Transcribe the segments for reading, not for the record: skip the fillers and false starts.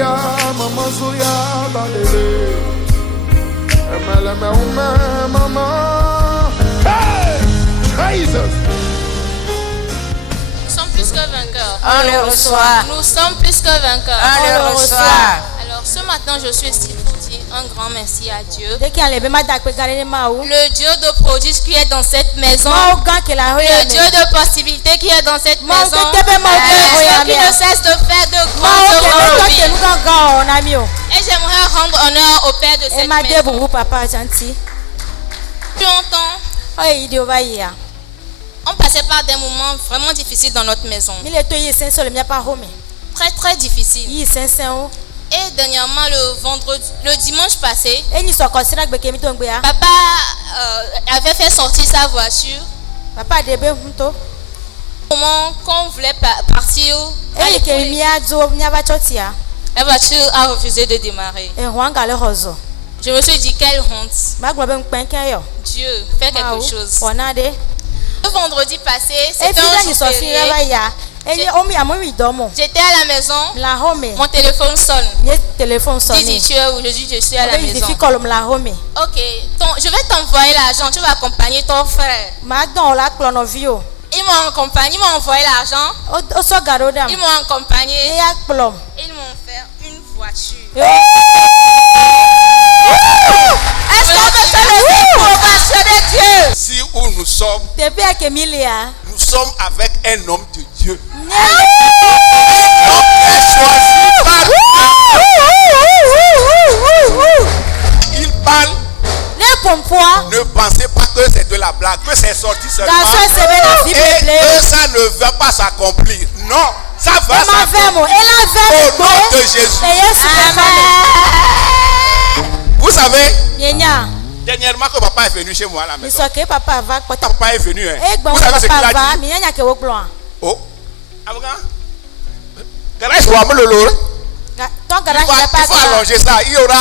Zuya, Mama Zuya, Balele. Mama. Hey! Jesus! Nous sommes plus que vainqueurs. On le reçoit. Nous sommes plus que vainqueurs. On le reçoit. Alors ce matin, je suis ici pour dire un grand merci à Dieu. Le Le Dieu de prodiges qui est dans cette maison. Le Dieu de possibilités qui est dans cette maison. Dieu qui ne cesse de faire de grandes œuvres dans nos vies. Et j'aimerais rendre honneur au Père de cette maison. Plus longtemps, on passait par des moments vraiment difficiles dans notre maison. Très très difficiles. Et dernièrement, le dimanche passé, papa avait fait sortir sa voiture. Au moment qu'on voulait partir, la voiture a refusé de démarrer. Je me suis dit, quelle honte. Dieu, fais quelque chose. Le vendredi passé, c'était un jour férié. J'étais à la maison, mon téléphone sonne. Dis, tu es où? Je dis, je suis à la maison. Ok, je vais t'envoyer l'argent, tu vas accompagner ton frère. Ils m'ont accompagné, ils m'ont envoyé l'argent. Ils m'ont accompagné. Ils m'ont fait une voiture. Est-ce qu'on peut se lever pour ovationner Dieu? Si où nous sommes avec un homme de Dieu. Il parle. Ne pensez pas que c'est de la blague, que c'est sorti seulement et que ça ne va pas s'accomplir. Non, ça va s'accomplir. Au nom de Jésus. Vous savez, dernièrement que papa est venu chez moi à la maison. Papa est venu. Vous savez ce qu'il a dit? Oh, garage pour amener le lot. Il faut allonger ça. Il y aura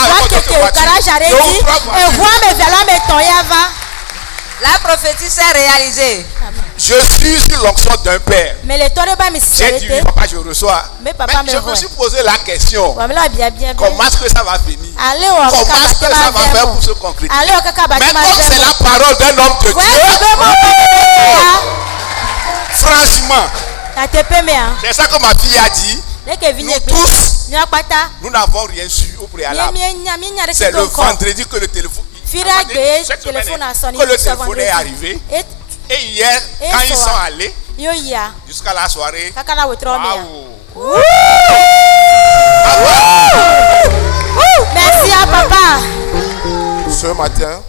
La prophétie s'est réalisée. Je suis sur l'onction d'un père. J'ai dit, papa, je reçois. Mais je me suis posé la question. Comment est-ce que ça va venir? Comment est-ce que ça va faire pour se concrétiser? Mais comme c'est la parole d'un homme de Dieu, franchement, c'est ça que ma fille a dit. Nous tous, nous n'avons rien su au préalable. C'est le vendredi que le téléphone est arrivé. Et hier, quand ils sont allés, jusqu'à la soirée, merci à papa. Ce matin,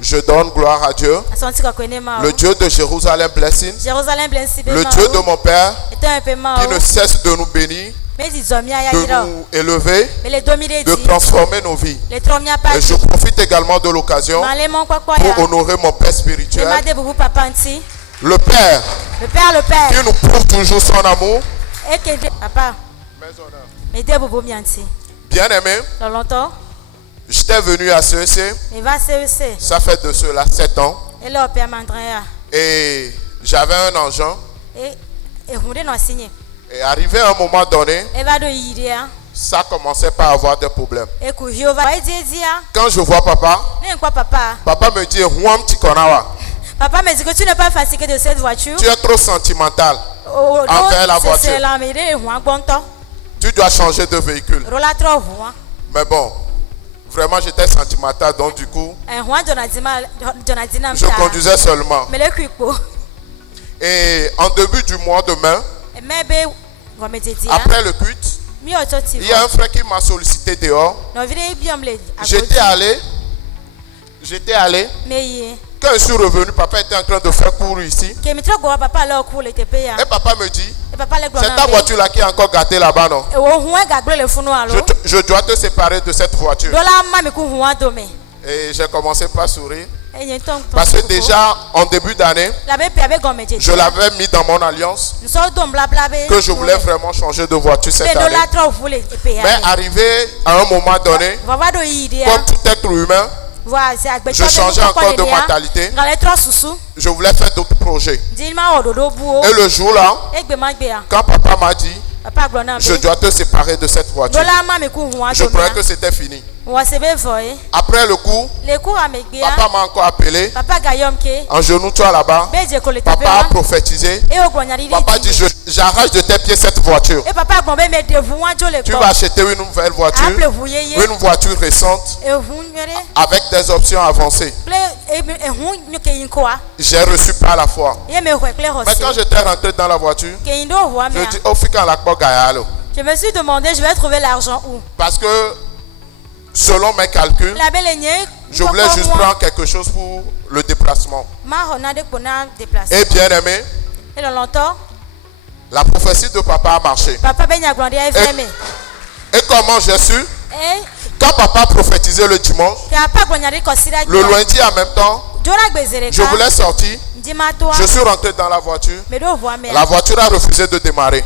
je donne gloire à Dieu, le Dieu de Jérusalem Blessing, le Dieu de mon Père, qui ne cesse de nous bénir, de nous élever, de transformer nos vies. Et je profite également de l'occasion pour honorer mon Père spirituel, le Père, qui nous prouve toujours son amour. Bien aimé, j'étais venu à CEC, ça fait de cela 7 ans, et j'avais un engin. Et arrivé à un moment donné, ça commençait par avoir des problèmes. Quand je vois papa, papa me dit, papa me dit que tu n'es pas fatigué de cette voiture. Tu es trop sentimental envers la voiture. Tu dois changer de véhicule. Mais bon, vraiment j'étais sentimental, donc du coup, je conduisais seulement. Et en début du mois de mai, après le culte, il y a un frère qui m'a sollicité dehors. J'étais allé. Quand je suis revenu, papa était en train de faire cours ici. Et papa me dit, c'est ta voiture là qui est encore gâtée là-bas, non? Je dois te séparer de cette voiture. Et j'ai commencé par sourire. Parce que déjà en début d'année, je l'avais mis dans mon alliance que je voulais vraiment changer de voiture cette année. Mais arrivé à un moment donné, comme tout être humain, je changeais encore de mentalité. Je voulais faire d'autres projets. Et le jour là, quand papa m'a dit, Je dois te séparer de cette voiture. Je croyais que c'était fini. Après le coup, papa m'a encore appelé. En genou, toi là-bas. Papa a prophétisé. Papa dit, j'arrache de tes pieds cette voiture. Tu vas acheter une nouvelle voiture. Une voiture récente. Avec des options avancées. J'ai reçu par la foi. Mais quand j'étais rentré dans la voiture, je dis, oh, je me suis demandé, je vais trouver l'argent où? Parce que selon mes calculs, je voulais juste prendre quelque chose pour le déplacement. Et bien aimé, la prophétie de papa a marché. Et comment j'ai su? Quand papa prophétisait le dimanche, le lundi en même temps, je voulais sortir. Je suis rentré dans la voiture. La voiture a refusé de démarrer.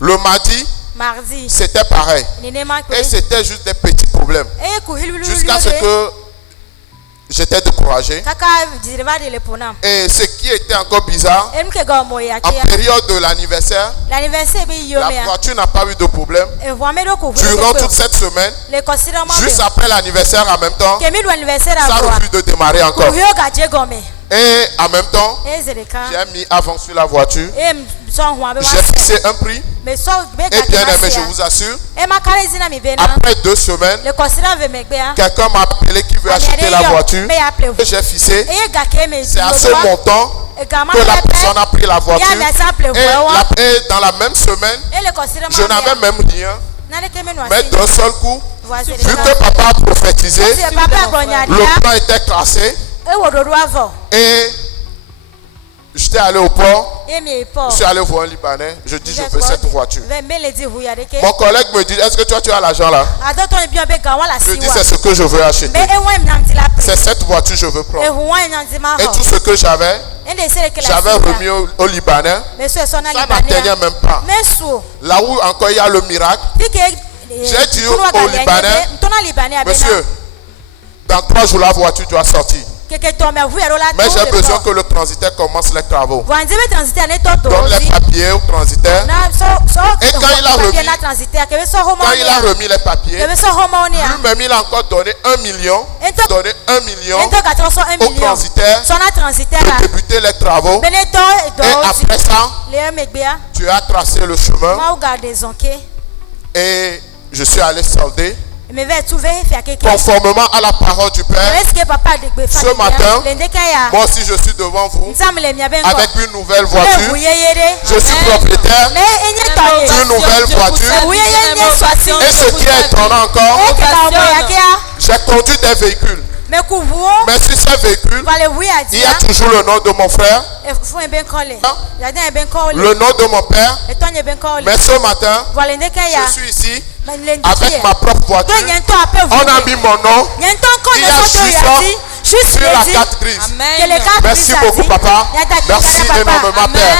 Le mardi, c'était pareil. Et c'était juste des petits problèmes. Jusqu'à ce que j'étais découragé. Et ce qui était encore bizarre, en période de l'anniversaire, la voiture n'a pas eu de problème. Durant toute cette semaine, juste après l'anniversaire en même temps, ça refuse de démarrer encore. Et en même temps, j'ai mis avant sur la voiture. J'ai fixé un prix. Et bien aimé, je vous assure, après 2 semaines, quelqu'un m'a appelé qui veut acheter la voiture. Et j'ai fixé. C'est à ce montant que la personne a pris la voiture. Et dans la même semaine, je n'avais même rien. Mais d'un seul coup, vu que papa a prophétisé, le plan était tracé. Et j'étais allé au port. Je suis allé voir un Libanais. Je dis, je veux cette voiture. Mon collègue me dit, est-ce que toi tu as l'argent là? Je dis, c'est ce que je veux acheter. C'est cette voiture que je veux prendre. Et tout ce que j'avais remis au Libanais. Ça n'atteignait même pas. Là où encore il y a le miracle, j'ai dit au Libanais, monsieur, dans 3 jours la voiture doit sortir. Mais j'ai besoin que le transitaire commence les travaux. Donne les papiers au transitaire. Et quand il a remis les papiers, lui-même il a encore donné 1 million. Donné 1 million au transitaire pour débuter les travaux. Et après ça, tu as tracé le chemin. Et je suis allé solder. Conformément à la parole du Père, ce matin, moi aussi je suis devant vous avec une nouvelle voiture. Je suis propriétaire d'une nouvelle voiture. Et ce qui est étonnant encore, j'ai conduit des véhicules. Mais sur ces véhicules, il y a toujours le nom de mon frère, le nom de mon père. Mais ce matin, je suis ici avec ma propre voiture. On a mis mon nom. Il y a juste sur la carte grise. Merci beaucoup papa. Merci énormément père.